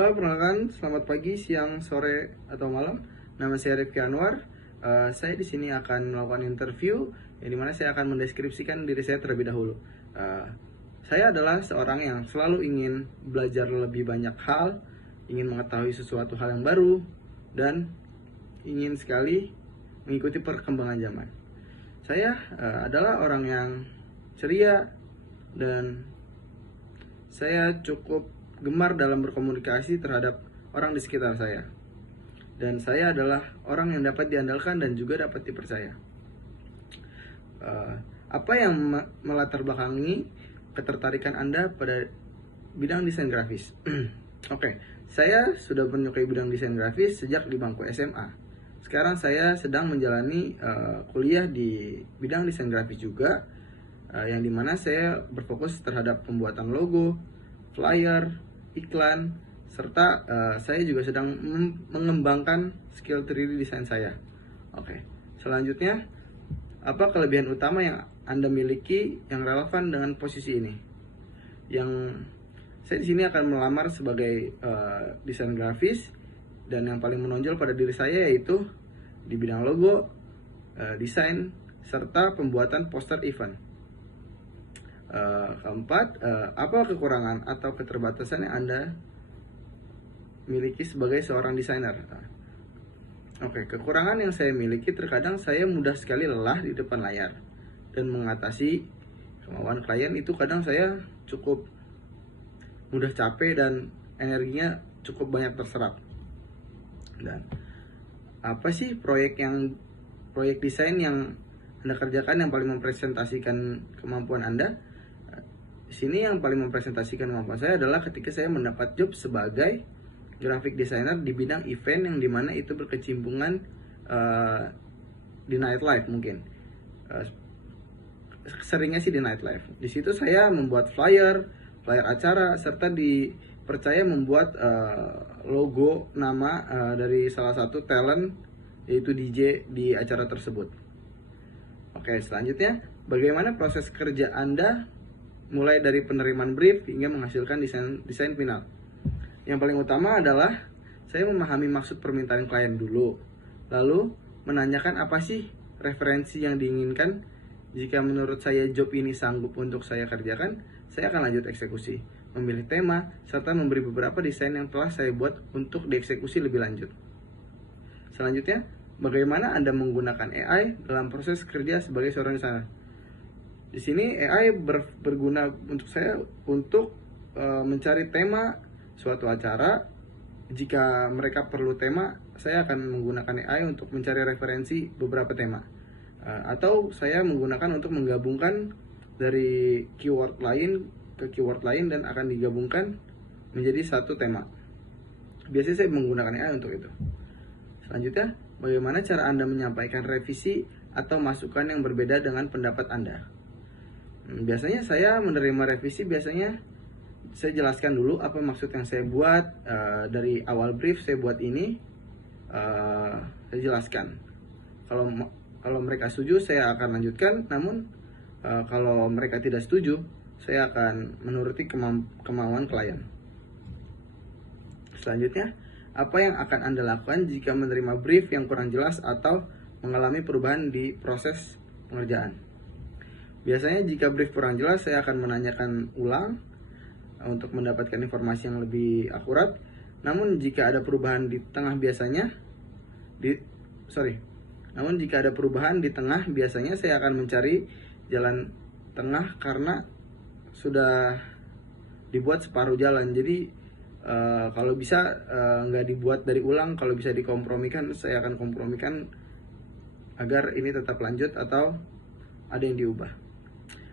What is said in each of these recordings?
Halo, perkenalkan, selamat pagi, siang, sore, atau malam. Nama saya Rifki Anwar. Saya di sini akan melakukan interview, yang dimana saya akan mendeskripsikan diri saya terlebih dahulu. Saya adalah seorang yang selalu ingin belajar lebih banyak hal, ingin mengetahui sesuatu hal yang baru, dan ingin sekali mengikuti perkembangan zaman. Saya adalah orang yang ceria dan saya cukup gemar dalam berkomunikasi terhadap orang di sekitar saya. Dan saya adalah orang yang dapat diandalkan dan juga dapat dipercaya. Apa yang melatar belakangi ketertarikan Anda pada bidang desain grafis? Oke, saya sudah menyukai bidang desain grafis sejak di bangku SMA. Sekarang saya sedang menjalani kuliah di bidang desain grafis juga, yang dimana saya berfokus terhadap pembuatan logo, flyer, iklan, serta saya juga sedang mengembangkan skill 3D desain saya. Oke, selanjutnya, apa kelebihan utama yang Anda miliki yang relevan dengan posisi ini? Yang saya di sini akan melamar sebagai desain grafis, dan yang paling menonjol pada diri saya yaitu di bidang logo, desain, serta pembuatan poster event. Keempat, apa kekurangan atau keterbatasan yang Anda miliki sebagai seorang desainer? Oke, kekurangan yang saya miliki, terkadang saya mudah sekali lelah di depan layar, dan mengatasi kemauan klien itu kadang saya cukup mudah capek dan energinya cukup banyak terserap. Dan apa sih proyek desain yang Anda kerjakan yang paling mempresentasikan kemampuan Anda? Di sini yang paling mempresentasikan kemampuan saya adalah ketika saya mendapat job sebagai graphic designer di bidang event, yang dimana itu berkecimpungan di nightlife mungkin. Seringnya sih di nightlife. Di situ saya membuat flyer acara, serta dipercaya membuat logo nama dari salah satu talent, yaitu DJ di acara tersebut. Oke, selanjutnya, bagaimana proses kerja Anda mulai dari penerimaan brief hingga menghasilkan desain final? Yang paling utama adalah saya memahami maksud permintaan klien dulu, lalu menanyakan apa sih referensi yang diinginkan. Jika menurut saya job ini sanggup untuk saya kerjakan, saya akan lanjut eksekusi, memilih tema, serta memberi beberapa desain yang telah saya buat untuk dieksekusi lebih lanjut. Selanjutnya, bagaimana Anda menggunakan AI dalam proses kerja sebagai seorang desainer? Di sini AI berguna untuk saya untuk mencari tema suatu acara. Jika mereka perlu tema, saya akan menggunakan AI untuk mencari referensi beberapa tema. Atau saya menggunakan untuk menggabungkan dari keyword lain ke keyword lain dan akan digabungkan menjadi satu tema. Biasanya saya menggunakan AI untuk itu. Selanjutnya, bagaimana cara Anda menyampaikan revisi atau masukan yang berbeda dengan pendapat Anda? Biasanya saya menerima revisi, biasanya saya jelaskan dulu apa maksud yang saya buat. Dari awal brief saya buat ini, saya jelaskan. Kalau mereka setuju, saya akan lanjutkan. Namun kalau mereka tidak setuju, saya akan menuruti kemauan klien. Selanjutnya, apa yang akan Anda lakukan jika menerima brief yang kurang jelas atau mengalami perubahan di proses pengerjaan? Biasanya jika brief kurang jelas, saya akan menanyakan ulang untuk mendapatkan informasi yang lebih akurat. Namun jika ada perubahan di tengah, biasanya saya akan mencari jalan tengah, karena sudah dibuat separuh jalan. Jadi kalau bisa nggak dibuat dari ulang, kalau bisa dikompromikan, saya akan kompromikan agar ini tetap lanjut atau ada yang diubah.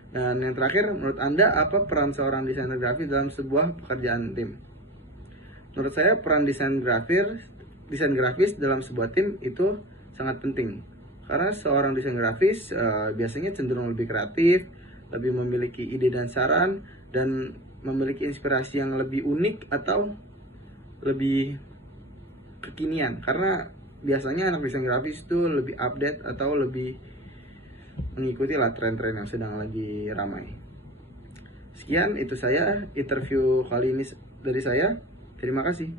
Dan yang terakhir, menurut Anda apa peran seorang desainer grafis dalam sebuah pekerjaan tim? Menurut saya peran desain grafis dalam sebuah tim itu sangat penting, karena seorang desain grafis biasanya cenderung lebih kreatif, lebih memiliki ide dan saran, dan memiliki inspirasi yang lebih unik atau lebih kekinian, karena biasanya anak desain grafis itu lebih update atau lebih mengikuti lah tren-tren yang sedang lagi ramai. Sekian, itu saya interview kali ini dari saya. Terima kasih.